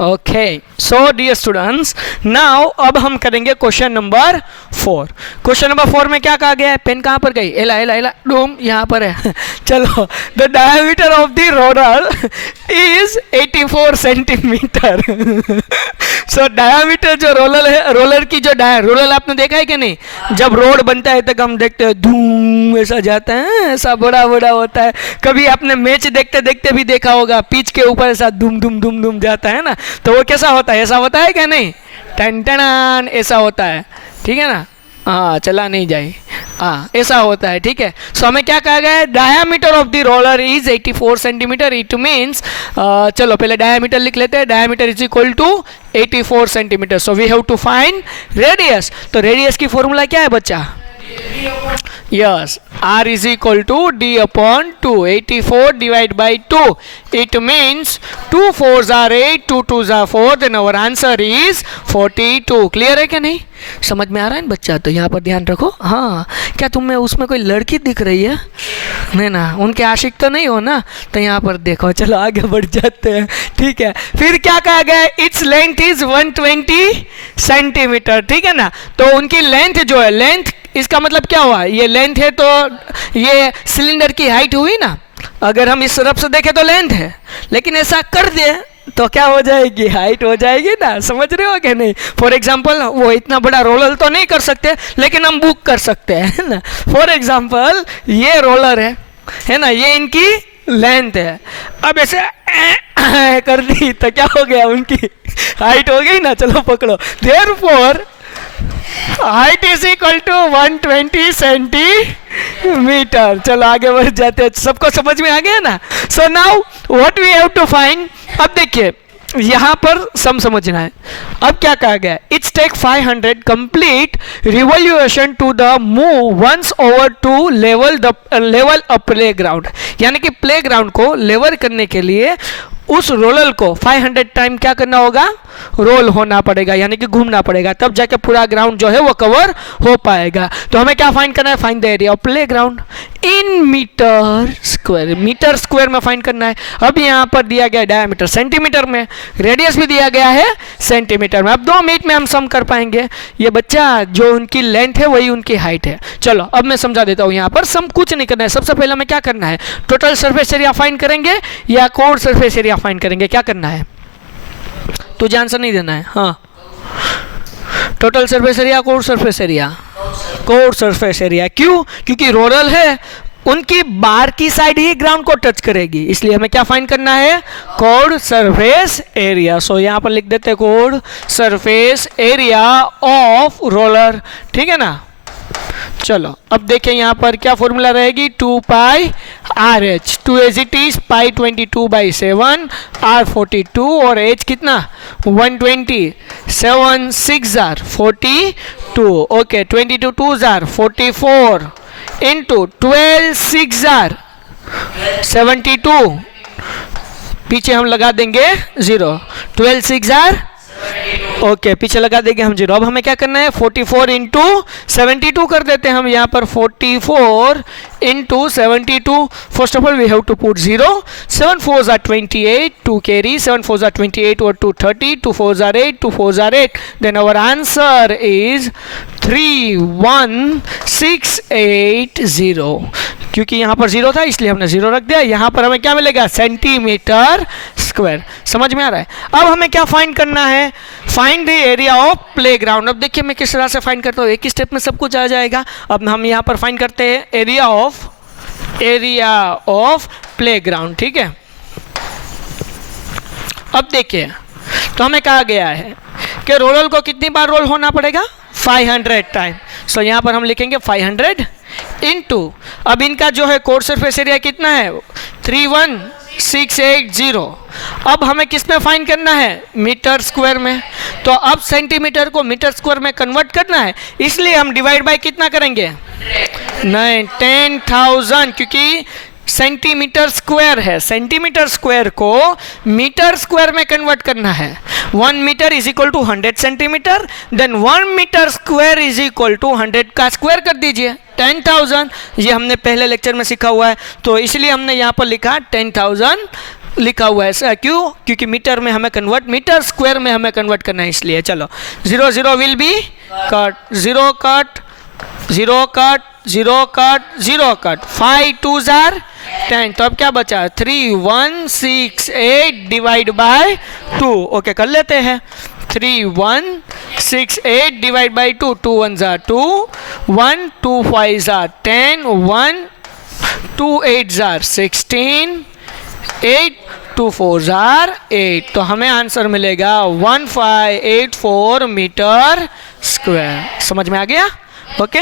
Okay, so dear students, now अब हम करेंगे क्वेश्चन नंबर 4। क्वेश्चन नंबर 4 में क्या कहा गया है? पेन कहाँ पर गई? एला एला एला डूम यहाँ पर है। चलो, the diameter of the roller is 84 centimetre. So diameter जो रोलर है, रोलर की जो रोलर आपने देखा है कि नहीं? जब रोड बनता है तब हम देखते हैं धूम ऐसा जाता है, ऐसा बड़ा बड़ा होता है। कभी आपने मैच देखते देखते भी देखा होगा, पिच के ऊपर ऐसा धूम धूम धूम धूम जाता है ना, तो वो कैसा होता है? ऐसा होता है क्या? नहीं, टन टन ऐसा होता है, ठीक है ना? हाँ, चला नहीं जाए, हाँ ऐसा होता है, ठीक है। सो हमें क्या कहा गया है? Diameter of the roller is 84 centimetre. It means, चलो पहले डायमीटर लिख लेते हैं। Diameter is equal to 84 centimetre. So we have to find radius. तो रेडियस की फॉर्मूला क्या है बच्चा? Yes, R is equal to D upon 2. 84 divided by 2. It means 2 4s are 8, 2 2s are 4. Then our answer is 42. Clear है क्या? नहीं समझ में आ रहा है बच्चा? तो यहाँ पर ध्यान रखो। हाँ, क्या तुम्हें उसमें कोई लड़की दिख रही है? नहीं ना, उनके आशिक तो नहीं हो ना? तो यहाँ पर देखो, चलो आगे बढ़ जाते हैं, ठीक है। फिर क्या कहा गया? इट्स लेंथ इज 120 सेंटीमीटर, ठीक है ना? तो उनकी लेंथ जो है, लेंथ इसका मतलब क्या हुआ? ये लेंथ है तो ये सिलेंडर की हाइट हुई ना। अगर हम इस तरफ से देखें तो लेंथ है, लेकिन ऐसा कर दे तो क्या हो जाएगी? हाइट हो जाएगी ना। समझ रहे हो क्या? नहीं, फॉर एग्जाम्पल वो इतना बड़ा रोलर तो नहीं कर सकते, लेकिन हम बुक कर सकते हैं ना। फॉर एग्जाम्पल ये रोलर है ना, ये इनकी लेंथ है। अब ऐसे कर दी तो क्या हो गया? उनकी हाइट हो गई ना। चलो पकड़ो, therefore height is equal to 120 centimetre. चलो आगे बढ़ जाते हैं, सबको समझ में आ गया ना। So now what we have to find. अब देखिए यहाँ पर सम समझना है। अब क्या कहा गया? It's take 500 complete revolution to the move once over to level a play ground. यानी कि प्ले ग्राउंड को लेवल करने के लिए उस रोलर को 500 टाइम क्या करना होगा? रोल होना पड़ेगा, यानी कि घूमना पड़ेगा, तब जाके पूरा ग्राउंड जो है वो कवर हो पाएगा। तो हमें क्या फाइंड करना है? Find the area of play ground in metre square. Metre square में फाइंड करना है। अब यहाँ पर दिया गया डायमीटर सेंटीमीटर में, रेडियस भी दिया गया है सेंटीमीटर में। अब 2 मिनट में हम सम कर पाएंगे। ये बच्चा जो उनकी लेंथ है वही उनकी हाइट है। चलो अब मैं समझा देता हूँ। यहाँ पर सम कुछ नहीं करना है। सबसे पहले हमें क्या करना है? टोटल सरफेस एरिया फाइंड करेंगे या कोर सरफेस एरिया फाइंड करेंगे? क्या करना है? तुझे आंसर नहीं देना है। हाँ, total surface area, core surface area? Core surface area. क्यों? क्योंकि रोलर है, उनकी बाहर की साइड ही ग्राउंड को टच करेगी, इसलिए हमें क्या फाइंड करना है? Core surface area. सो यहाँ पर लिख देते हैं core surface area of roller, ठीक है ना। चलो अब देखें यहाँ पर क्या फॉर्मूला रहेगी? 2 pi R H. 2 as it is, pi 22/7, R 42 और एच कितना? 120। 7 6 R 42। Okay, 22 2 R 44 into 12 6 R 72। पीछे हम लगा देंगे 0। 12 6 आर ओके, पीछे लगा देंगे हम 0। अब हमें क्या करना है? 44 इंटू 72 कर देते हैं हम यहाँ पर। 44 into 72। First of all we have to put 0। 7 4s are 28, 2 carry, 7 4s are 28 or 2 30, 2 4s are 8, 2 4s are 8. Then our answer is 31680। क्योंकि यहाँ पर 0 था इसलिए हमने 0 रख दिया। यहाँ पर हमें क्या मिलेगा? Centimetre square. समझ में आ रहा है? अब हमें क्या फाइंड करना है? Find the area of play ground. अब देखिए मैं किस तरह से फाइंड करता हूँ, एक ही स्टेप में सब कुछ आ जाएगा। अब हम यहाँ पर फाइंड करते हैं एरिया ऑफ प्ले ग्राउंड, ठीक है। अब देखिए, तो हमें कहा गया है कि रोलर को कितनी बार रोल होना पड़ेगा? 500 टाइम। सो यहाँ पर हम लिखेंगे 500 इंटू, अब इनका जो है कोर सरफेस एरिया कितना है? 31680। अब हमें किस में फाइंड करना है? मीटर स्क्वायर में। तो अब सेंटीमीटर को मीटर स्क्वायर में कन्वर्ट करना है, इसलिए हम डिवाइड बाय कितना करेंगे? नहीं, 10,000, क्योंकि सेंटीमीटर स्क्वायर है। सेंटीमीटर स्क्वायर को मीटर स्क्वायर में कन्वर्ट करना है। 1 metre is equal to 100 centimetre. Then 1 metre square is equal to 100 का स्क्वायर कर दीजिए, 10,000। ये हमने पहले लेक्चर में सीखा हुआ है, तो इसलिए हमने यहाँ पर लिखा 10,000 लिखा हुआ है ऐसा क्यों? क्योंकि मीटर में हमें कन्वर्ट, मीटर स्क्वायर में हमें कन्वर्ट करना है इसलिए। चलो 0 0 will be cut, 0 cut 0 cut 0 cut 0 cut, 5 2s are 10। तो अब क्या बचा? 3 1 6 8 डिवाइड बाय 2। ओके कर लेते हैं। 3 1 6 8 divide by 2, 2 1s are 2, 1 2 5s are 10, 1 2 8s are 16, 8 2 4s are 8। तो हमें आंसर मिलेगा 1584 मीटर स्क्वायर। समझ में आ गया? ओके